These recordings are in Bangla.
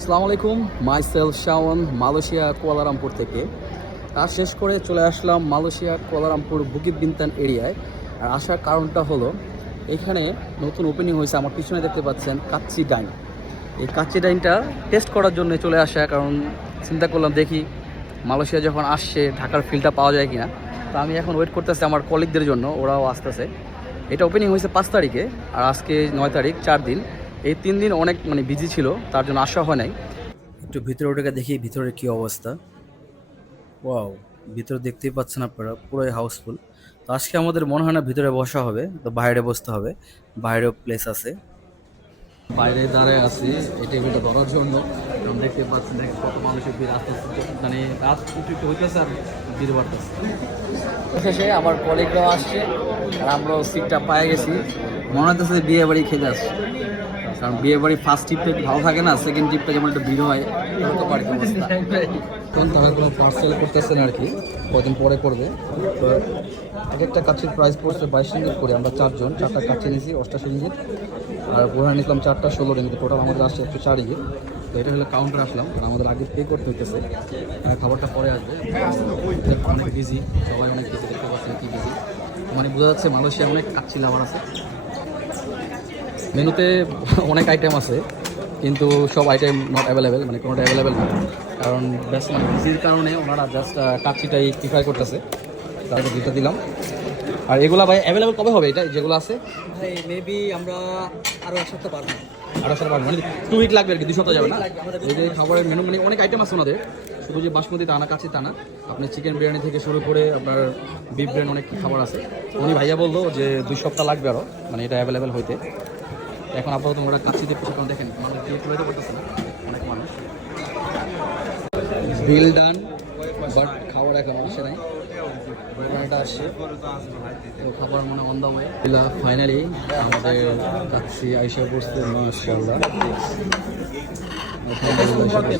আসসালামু আলাইকুম, মাইসেলফ শাওন, মালয়েশিয়া কুয়ালালামপুর থেকে। কাজ শেষ করে চলে আসলাম মালয়েশিয়া কুয়ালালামপুর বুকিত বিনতান এরিয়ায়। আর আসার কারণটা হলো এখানে নতুন ওপেনিং হয়েছে, আমার পিছনে দেখতে পাচ্ছেন কাচ্চি ডাইন। এই কাচ্চি ডাইনটা টেস্ট করার জন্য চলে আসা, কারণ চিন্তা করলাম দেখি মালয়েশিয়া যখন আসছে ঢাকার ফিলটা পাওয়া যায় কিনা। তো আমি এখন ওয়েট করতেছি আমার কলিগদের জন্য, ওরাও আসতেছে। এটা ওপেনিং হয়েছে 5 তারিখে, আর আজকে 9 তারিখ, 4 দিন। এই 3 দিন অনেক বিজি ছিল, তার জন্য আসা হয় নাই। একটু ভিতরে উঠে দেখি ভিতরে কি অবস্থা। ওয়াও, ভিতরে দেখতেই পাচ্ছেন আপনারা, পুরোই হাউসফুল। তো আজকে আমাদের মনে হয় না ভিতরে বসা হবে, তো বাইরে বসতে হবে। বাইরেও প্লেস আছে, বাইরে দাঁড়ায় আছি এই টেবিলটা ধরার জন্য। কারণ দেখতে পাচ্ছেন, দেখেন কত মানুষের ভিড়, আস্তে আস্তে রাত একটু হইতেছে আর ভিড় বাড়তেছে। শেষে আমার কলিগরাও আসছে আর আমরাও সিটটা পায়ে গেছি। মনে হইতেছে বিয়ে বাড়ি খেতে আসছে, কারণ বিয়ে বাড়ি ফার্স্ট ট্রিপটা একটু ভালো থাকে না, সেকেন্ড ট্রিপটা যেমন একটু ভিড় হয় এরকম আর কি অবস্থা। তখন তারা কোনো পার্সেল করতেছে না আর কি, কদিন পরে করবে। তো এক একটা কাচ্চির প্রাইস পড়ছে 22 রিঙ্গিত করে। আমরা 4 জন 4টা কাচ্চি নিয়েছি 88 রিঙ্গিত, আর বোরা নিয়েছিলাম 4টা 16 রিঙ্গিত। টোটাল আমাদের আসছে 104 রিঙ্গিত। তো এটা হলো কাউন্টার আসলাম, কারণ আমাদের আগে পে করতে হইতেছে, খাবারটা পরে আসবে। অনেক বিজি, সবাই অনেক বিজি, দেখতে পাচ্ছেন কি বিজি। বোঝা যাচ্ছে মালয়েশিয়া অনেক কাচ্চি লাভার আছে। মেনুতে অনেক আইটেম আছে, কিন্তু সব আইটেম নট অ্যাভেলেবেল, কোনোটা অ্যাভেলেবেল না। কারণ জাস্ট বিজির কারণে ওনারা জাস্ট কাচ্চিটাই প্রিফার করতেছে। তারপর দুটো দিলাম। আর এগুলা ভাই অ্যাভেলেবেল কবে হবে? এটা যেগুলো আছে ভাই মেবি আমরা আরো এক সপ্তাহ পারবো। আরও সারা পারবো, 2 উইক লাগবে আর কি, 2 সপ্তাহ যাবে না। এই যে খাবারের মেনু অনেক আইটেম আছে ওনাদের, শুধু যে বাসমতি তা না, কাচ্চি তা না। আপনার চিকেন বিরিয়ানি থেকে শুরু করে আপনার বিফ বিরিয়ানি অনেক খাবার আছে। উনি ভাইয়া বললো যে 2 সপ্তাহ লাগবে আরও, এটা অ্যাভেলেবেল হইতে। এখন আপাতত আমরা কাচ্চি দিয়ে কারণ দেখেন মানুষ দিয়ে চলে করতেছে না, অনেক মানুষ। বিল ডান, বাট খাবার এখন আসে নাই, এটা আসছে। তো খাবার অন দ্য ওয়ে। ফাইনালি আমাদের কাচ্চি আইসা পড়ছে, মাশাআল্লাহ।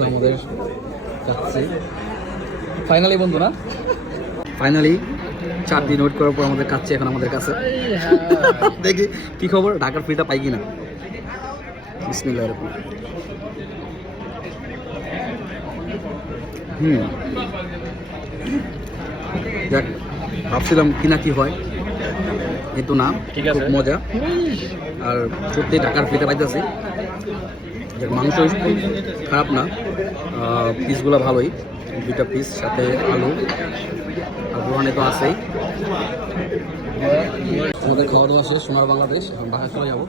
আমাদের কাচ্চি ফাইনালি বন্ধু না, ফাইনালি 4 দিন ওয়েট করার পর আমাদের কাচ্চি এখন আমাদের কাছে। দেখি কি খবর, ঢাকার ফ্রিটা পাই কিনা। বিসমিল্লাহির রহমানির রহিম। দেখ, ভাবছিলাম কিনা কি হয়, কিন্তু না, খুব মজা। আর সত্যি ঢাকার ফ্রিতে পাইতেছি। মাংস খারাপ না, পিসগুলো ভালোই, 2টা পিস সাথে আলু আর বোরানি তো আছেই। আমাদের খাওয়া দাওয়া শেষ, সোনার বাংলাদেশ, এখন বাসায় চলে যাবো।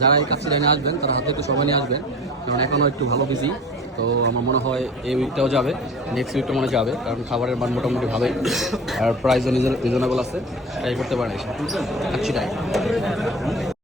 যারা এই কাচ্চি লাইনে আসবেন তারা হাতে একটু সময় নিয়ে আসবেন, কারণ এখনও একটু ভালো বিজি। তো আমার মনে হয় এই উইকটাও যাবে, নেক্সট উইকটা যাবে, কারণ খাবারের মান মোটামুটি ভালোই, আর প্রাইসও রিজনেবল আছে। ট্রাই করতে পারেন এসে কাচ্চিটাই।